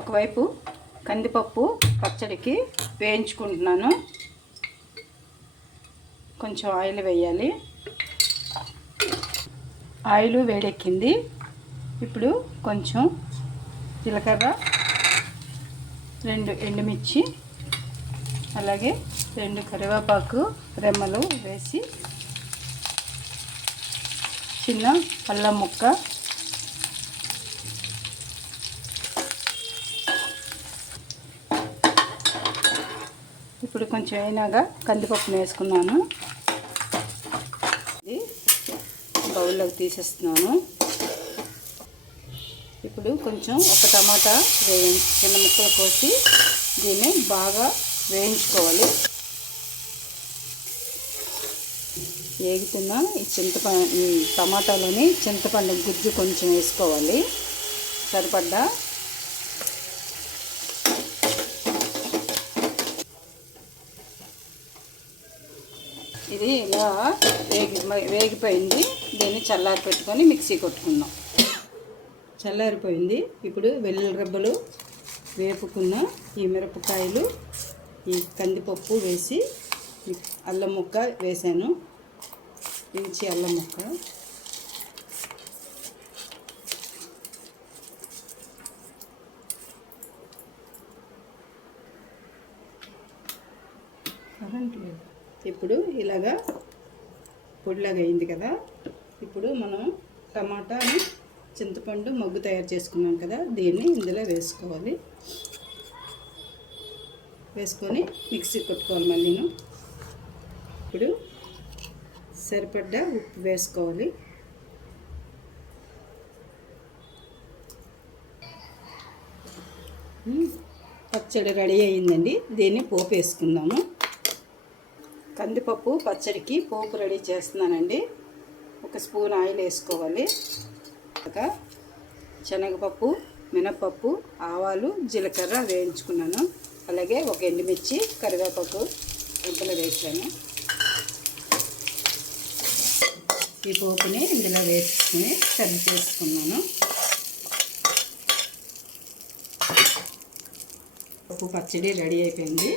ఒకవైపు కందిపప్పు పచ్చడికి వేయించుకుంటున్నాను. కొంచెం ఆయిల్ వేయాలి. ఆయిల్ వేడెక్కింది. ఇప్పుడు కొంచెం జీలకర్ర, 2 ఎండుమిర్చి, అలాగే 2 కరివేపాకు రెమ్మలు వేసి, చిన్న అల్లం ముక్క, ఇప్పుడు కొంచెం అయినాక కందిపప్పును వేసుకున్నాను. ఇది బౌల్లోకి తీసేస్తున్నాను. ఇప్పుడు కొంచెం ఒక టమాటా చిన్న ముక్కలు కోసి దీన్ని బాగా వేయించుకోవాలి. వేగుతున్న ఈ టమాటాలోని చింతపండు గుజ్జు కొంచెం వేసుకోవాలి సరిపడ్డా. ఇది ఇలా వేగిపోయింది. దీన్ని చల్లారి పెట్టుకొని మిక్సీ కొట్టుకుందాం. చల్లారిపోయింది. ఇప్పుడు వెల్లుల్లి రెబ్బలు, వేపుకున్న ఈ మిరపకాయలు, ఈ కందిపప్పు వేసి, అల్లం ముక్క వేసాను, ఇంచి అల్లం ముక్క, ఇప్పుడు ఇలాగా పొడిలాగా అయింది కదా. ఇప్పుడు మనం టమాటాని చింతపండు మగ్గు తయారు చేసుకున్నాం కదా, దీన్ని ఇందులో వేసుకోవాలి. వేసుకొని మిక్సీ కొట్టుకోవాలి. మళ్ళీను ఇప్పుడు సరిపడ్డ ఉప్పు వేసుకోవాలి. పచ్చడి రెడీ అయ్యిందండి. దీన్ని పోపు వేసుకుందాము. కందిపప్పు పచ్చడికి పోపు రెడీ చేస్తున్నానండి. 1 స్పూన్ ఆయిల్ వేసుకోవాలి. శనగపప్పు, మినపప్పు, ఆవాలు, జీలకర్ర వేయించుకున్నాను. అలాగే 1 ఎండుమిర్చి, కరివేపాకు ఇంతలో వేసాను. ఈ పోపుని ఇందులో వేసుకుని సర్వ్ చేసుకున్నాను. పప్పు పచ్చడి రెడీ అయిపోయింది.